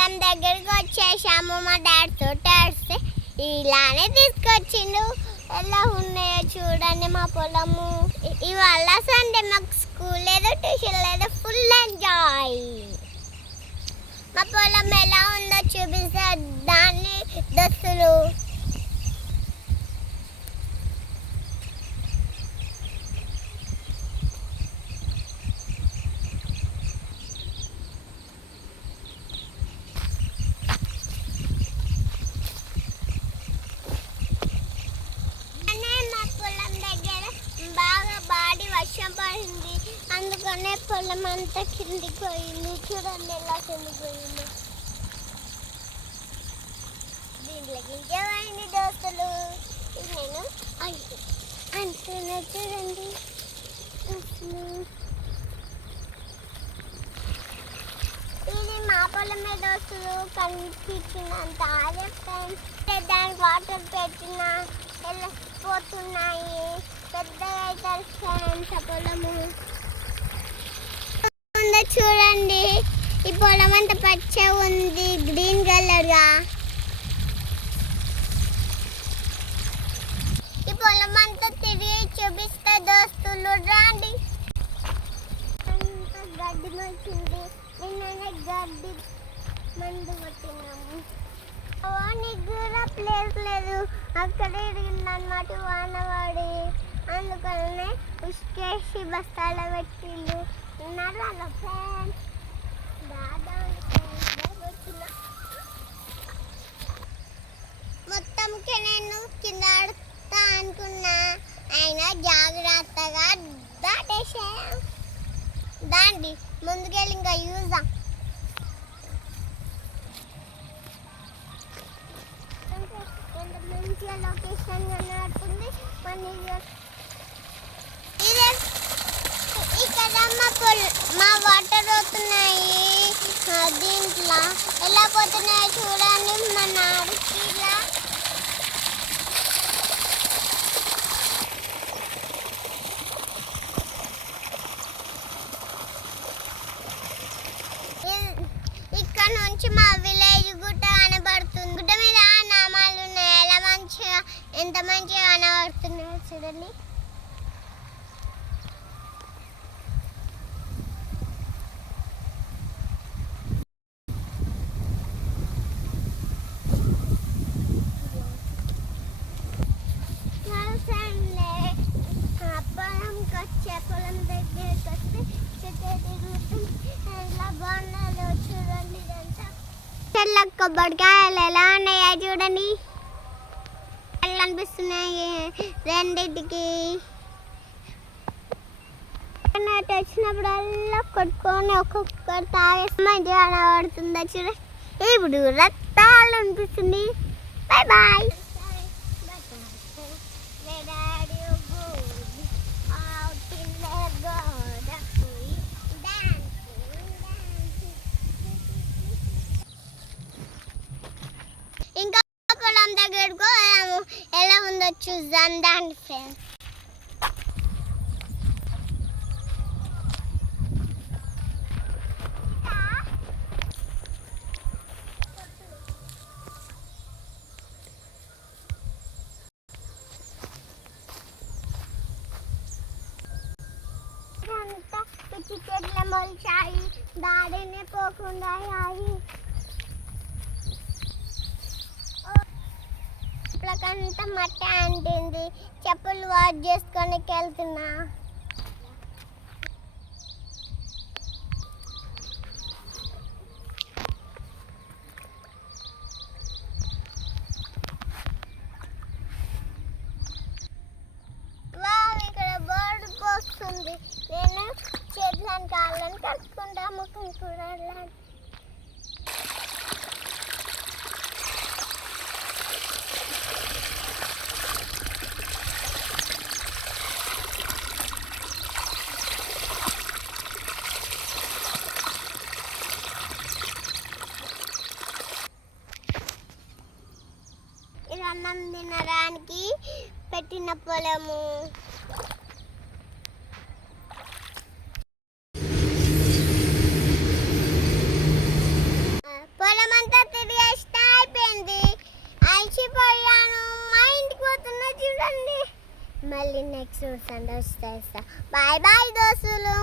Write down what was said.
పొలం దగ్గరికి వచ్చేసాము. మా డాడీతో టేస్తే ఇలానే తీసుకొచ్చిండు. ఎలా ఉన్నాయో చూడండి మా పొలము. ఇవాళ సండే, మాకు స్కూల్ లేదు, ట్యూషన్ లేదు, ఫుల్ ఎంజాయ్. మా పొలం ఎలా ఉందో చూపిస్తే దాన్ని దస్తులు వర్షం పడింది, అందుకనే పొలం అంతా కిందికి పోయింది. చూడండి ఎలా కిందికి పోయింది. దీంట్లోకి ఇంకేమైంది దోస్తులు, నేను అంటున్నా చూడండి. ఇది మా పొలమే దోస్తులు, కనిపించినంత దానికి వాటర్ పెట్టిన వెళ్ళిపోతున్నాయి. పెద్దగా అవుతారు ఫ్రెండ్స్ ఆ పొలము. చూడండి, ఈ పొలం అంతా పచ్చగా ఉంది, గ్రీన్ కలర్గా. ఈ పొలం అంతా తిరిగి చూపిస్తే దోస్తులు రండి. అంతా గడ్డి వచ్చింది, నిన్ననే గడ్డి మందు కొట్టినాము. నీకు కూడా ప్లేస్ లేదు, అక్కడే ఇరిగిందన్నమాట వానవాడి. అందుకనే ఉసుకేసి బస్తాలో పెట్టిండు. నరాల ఫ్రెండ్స్ మొత్తంకి నేను కింద ఆడుతా అనుకున్నా, అయినా జాగ్రత్తగా దాటేసా. దాండి ముందుకెళ్ళి ఇంకా యూజా. మంచిగా లొకేషన్ కనబడుతుంది. ఇక్కడ మా వాటర్ పోతున్నాయి. దీంట్లో ఎలా పోతున్నాయో చూడండి. మన అరకిలా ఇక్కడ నుంచి మా విలేజ్ గుట్ట కనబడుతుంది. గుట్ట మీద నామాలు ఉన్నాయి. ఎలా మంచిగా, ఎంత మంచిగా కనబడుతున్నాయో చూడండి. పొలం దగ్గరికి వస్తే ఎలా బాగున్నాలో చూడండి. ఇదంతా చెట్ల కొబ్బరికాయలు ఎలా ఉన్నాయో చూడండి. ఎలా అనిపిస్తున్నాయి రెండింటికి. వచ్చినప్పుడల్లా కొట్టుకొని ఒక్కొక్కరు తాగేసి మంచిగా కనబడుతుందా చూడండి. ఇప్పుడు రక్తాలు అనిపిస్తుంది. Bye bye. ఇంకా పొలం దగ్గరకు ఎలా ఉందో చూద్దాం దాని ఫ్రెండ్స్. పిచ్చి చెట్లు మొలిచాయి, దాడినే పోకుండా అయ్యాయి. చెట్లకంతా మట్టి అంటింది. చెప్పులు వాష్ చేసుకొని వెళ్తున్నా. ఇక్కడ బోర్డు పోస్తుంది. నేను చేతులను కాళ్ళని కట్టుకుంటా, ముఖం కూడా. ఇది అన్నం తినడానికి పెట్టిన పొలము. పొలం మళ్ళీ నెక్స్ట్ సండే వస్తా. బాయ్ బాయ్ దోస్తులు.